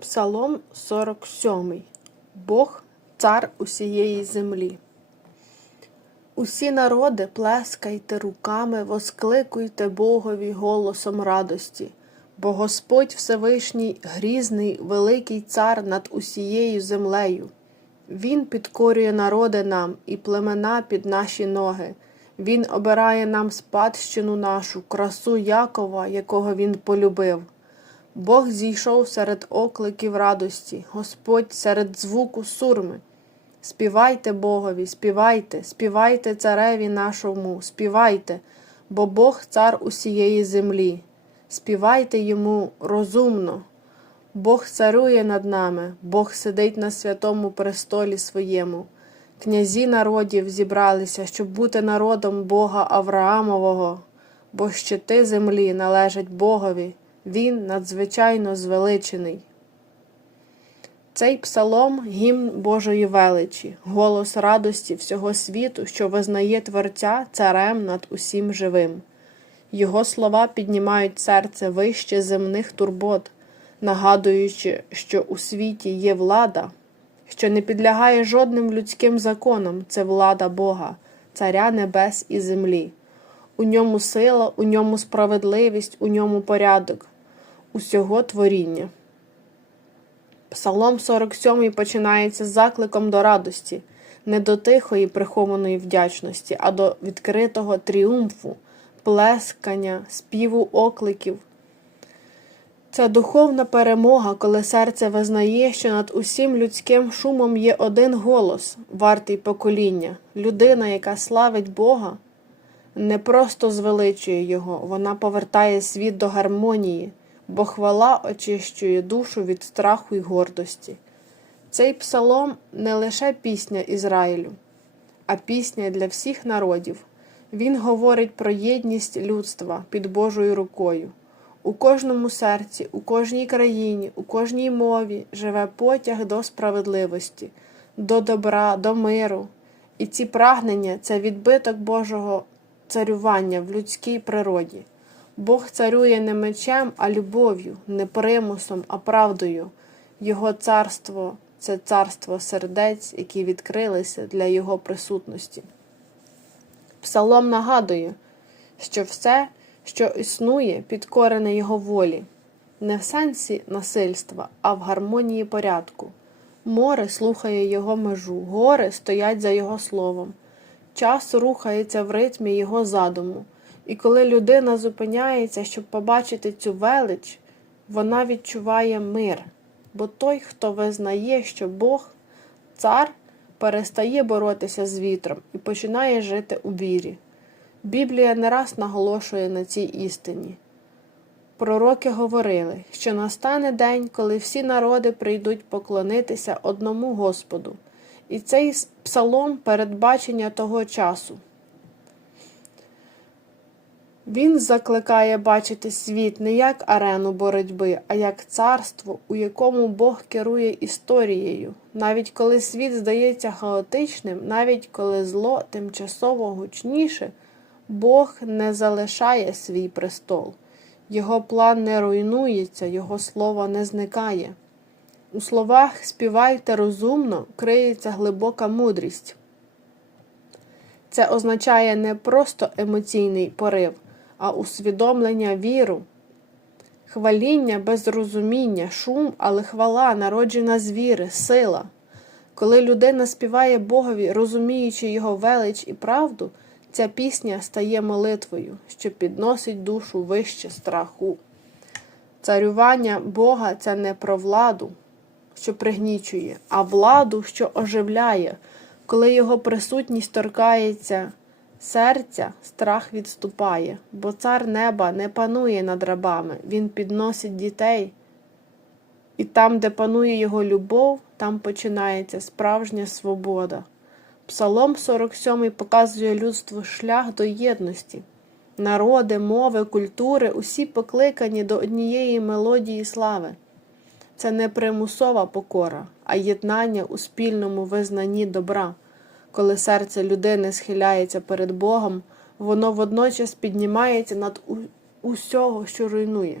Псалом 47. Бог цар усієї землі. Усі народи, плескайте руками, воскликуйте Богові голосом радості, бо Господь Всевишній, грізний, великий цар над усією землею. Він підкорює народи нам і племена під наші ноги. Він обирає нам спадщину нашу, красу Якова, якого він полюбив. Бог зійшов серед окликів радості, Господь серед звуку сурми. Співайте Богові, співайте, співайте цареві нашому, співайте, бо Бог цар усієї землі. Співайте йому розумно. Бог царує над нами, Бог сидить на святому престолі своєму. Князі народів зібралися, щоб бути народом Бога Авраамового, бо щити землі належать Богові, Він надзвичайно звеличений. Цей псалом гімн Божої величі, голос радості всього світу, що визнає Творця царем над усім живим. Його слова піднімають серце вище земних турбот, нагадуючи, що у світі є влада, що не підлягає жодним людським законам, це влада Бога, Царя небес і землі. У ньому сила, у ньому справедливість, у ньому порядок, усього творіння. Псалом 47 починається з закликом до радості, не до тихої прихованої вдячності, а до відкритого тріумфу, плескання, співу окликів. Це духовна перемога, коли серце визнає, що над усім людським шумом є один голос, вартий покоління, людина, яка славить Бога, не просто звеличує Його, вона повертає світ до гармонії бо хвала очищує душу від страху й гордості. Цей псалом не лише пісня Ізраїлю, а пісня для всіх народів. Він говорить про єдність людства під Божою рукою. У кожному серці, у кожній країні, у кожній мові живе потяг до справедливості, до добра, до миру. І ці прагнення це відбиток Божого царювання в людській природі. Бог царює не мечем, а любов'ю, не примусом, а правдою. Його царство це царство сердець, які відкрилися для Його присутності. Псалом нагадує, що все, що існує, підкорене Його волі, не в сенсі насильства, а в гармонії порядку. Море слухає Його межу, гори стоять за Його словом, час рухається в ритмі Його задуму. І коли людина зупиняється, щоб побачити цю велич, вона відчуває мир. Бо той, хто визнає, що Бог, цар, перестає боротися з вітром і починає жити у вірі. Біблія не раз наголошує на цій істині. Пророки говорили, що настане день, коли всі народи прийдуть поклонитися одному Господу, і цей псалом передбачення того часу. Він закликає бачити світ не як арену боротьби, а як царство, у якому Бог керує історією, навіть коли світ здається хаотичним, навіть коли зло тимчасово гучніше, Бог не залишає свій престол, Його план не руйнується, Його слово не зникає. У словах співайте розумно, криється глибока мудрість. Це означає не просто емоційний порив а усвідомлення віру, хваління без розуміння, шум, але хвала, народжена з віри, сила. Коли людина співає Богові, розуміючи його велич і правду, ця пісня стає молитвою, що підносить душу вище страху. Царювання Бога це не про владу, що пригнічує, а владу, що оживляє, коли його присутність торкається серця страх відступає, бо цар неба не панує над рабами, він підносить дітей. І там, де панує його любов, там починається справжня свобода. Псалом 47 показує людству шлях до єдності. Народи, мови, культури усі покликані до однієї мелодії слави. Це не примусова покора, а єднання у спільному визнанні добра. Коли серце людини схиляється перед Богом, воно водночас піднімається над усього, що руйнує.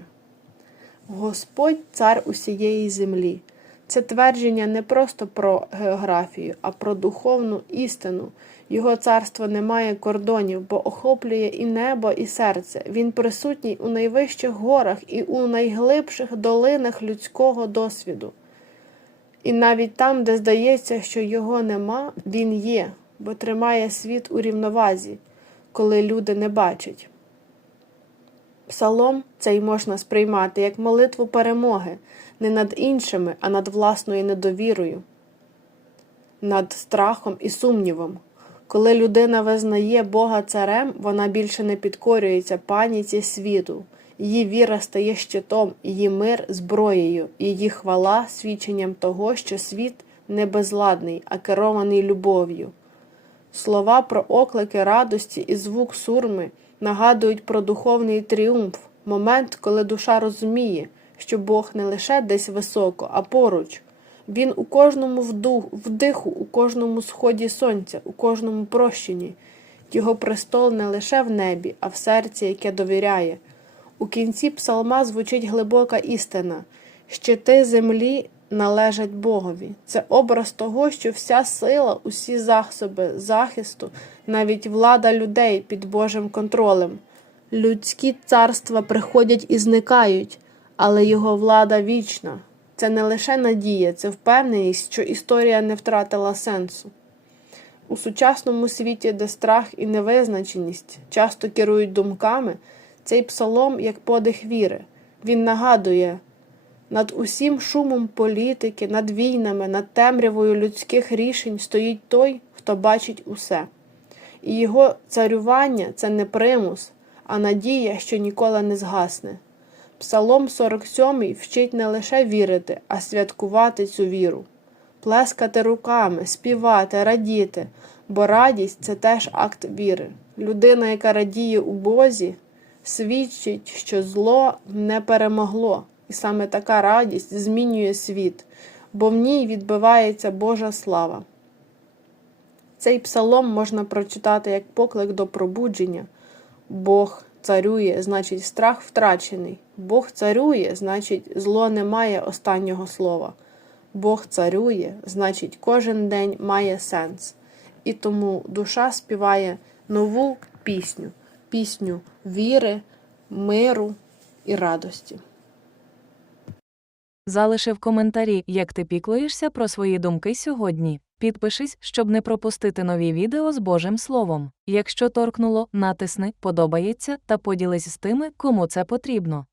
Господь цар усієї землі. Це твердження не просто про географію, а про духовну істину. Його царство не має кордонів, бо охоплює і небо, і серце. Він присутній у найвищих горах і у найглибших долинах людського досвіду. І навіть там, де здається, що його нема, він є, бо тримає світ у рівновазі, коли люди не бачать. Псалом цей можна сприймати як молитву перемоги не над іншими, а над власною недовірою, над страхом і сумнівом. Коли людина визнає Бога царем, вона більше не підкорюється паніці світу. Її віра стає щитом, її мир зброєю, її хвала свідченням того, що світ не безладний, а керований любов'ю. Слова про оклики радості і звук сурми нагадують про духовний тріумф, момент, коли душа розуміє, що Бог не лише десь високо, а поруч. Він у кожному вдух, вдиху, у кожному сході сонця, у кожному прощенні. Його престол не лише в небі, а в серці, яке довіряє. У кінці псалма звучить глибока істина щити землі належать Богові. Це образ того, що вся сила, усі засоби захисту, навіть влада людей під Божим контролем. Людські царства приходять і зникають, але його влада вічна. Це не лише надія, це впевненість, що історія не втратила сенсу. У сучасному світі, де страх і невизначеність часто керують думками, цей псалом як подих віри. Він нагадує над усім шумом політики, над війнами, над темрявою людських рішень стоїть той, хто бачить усе. І його царювання це не примус, а надія, що ніколи не згасне. Псалом 47 вчить не лише вірити, а святкувати цю віру, плескати руками, співати, радіти, бо радість це теж акт віри. Людина, яка радіє у Бозі, свідчить, що зло не перемогло, і саме така радість змінює світ, бо в ній відбивається Божа слава. Цей псалом можна прочитати як поклик до пробудження. Бог царює, значить, страх втрачений. Бог царює, значить, зло не має останнього слова. Бог царює, значить, кожен день має сенс. І тому душа співає нову пісню, пісню віри, миру і радості. Залиши в коментарі, як ти піклуєшся про свої думки сьогодні. Підпишись, щоб не пропустити нові відео з Божим Словом. Якщо торкнуло, натисни подобається та поділись з тими, кому це потрібно.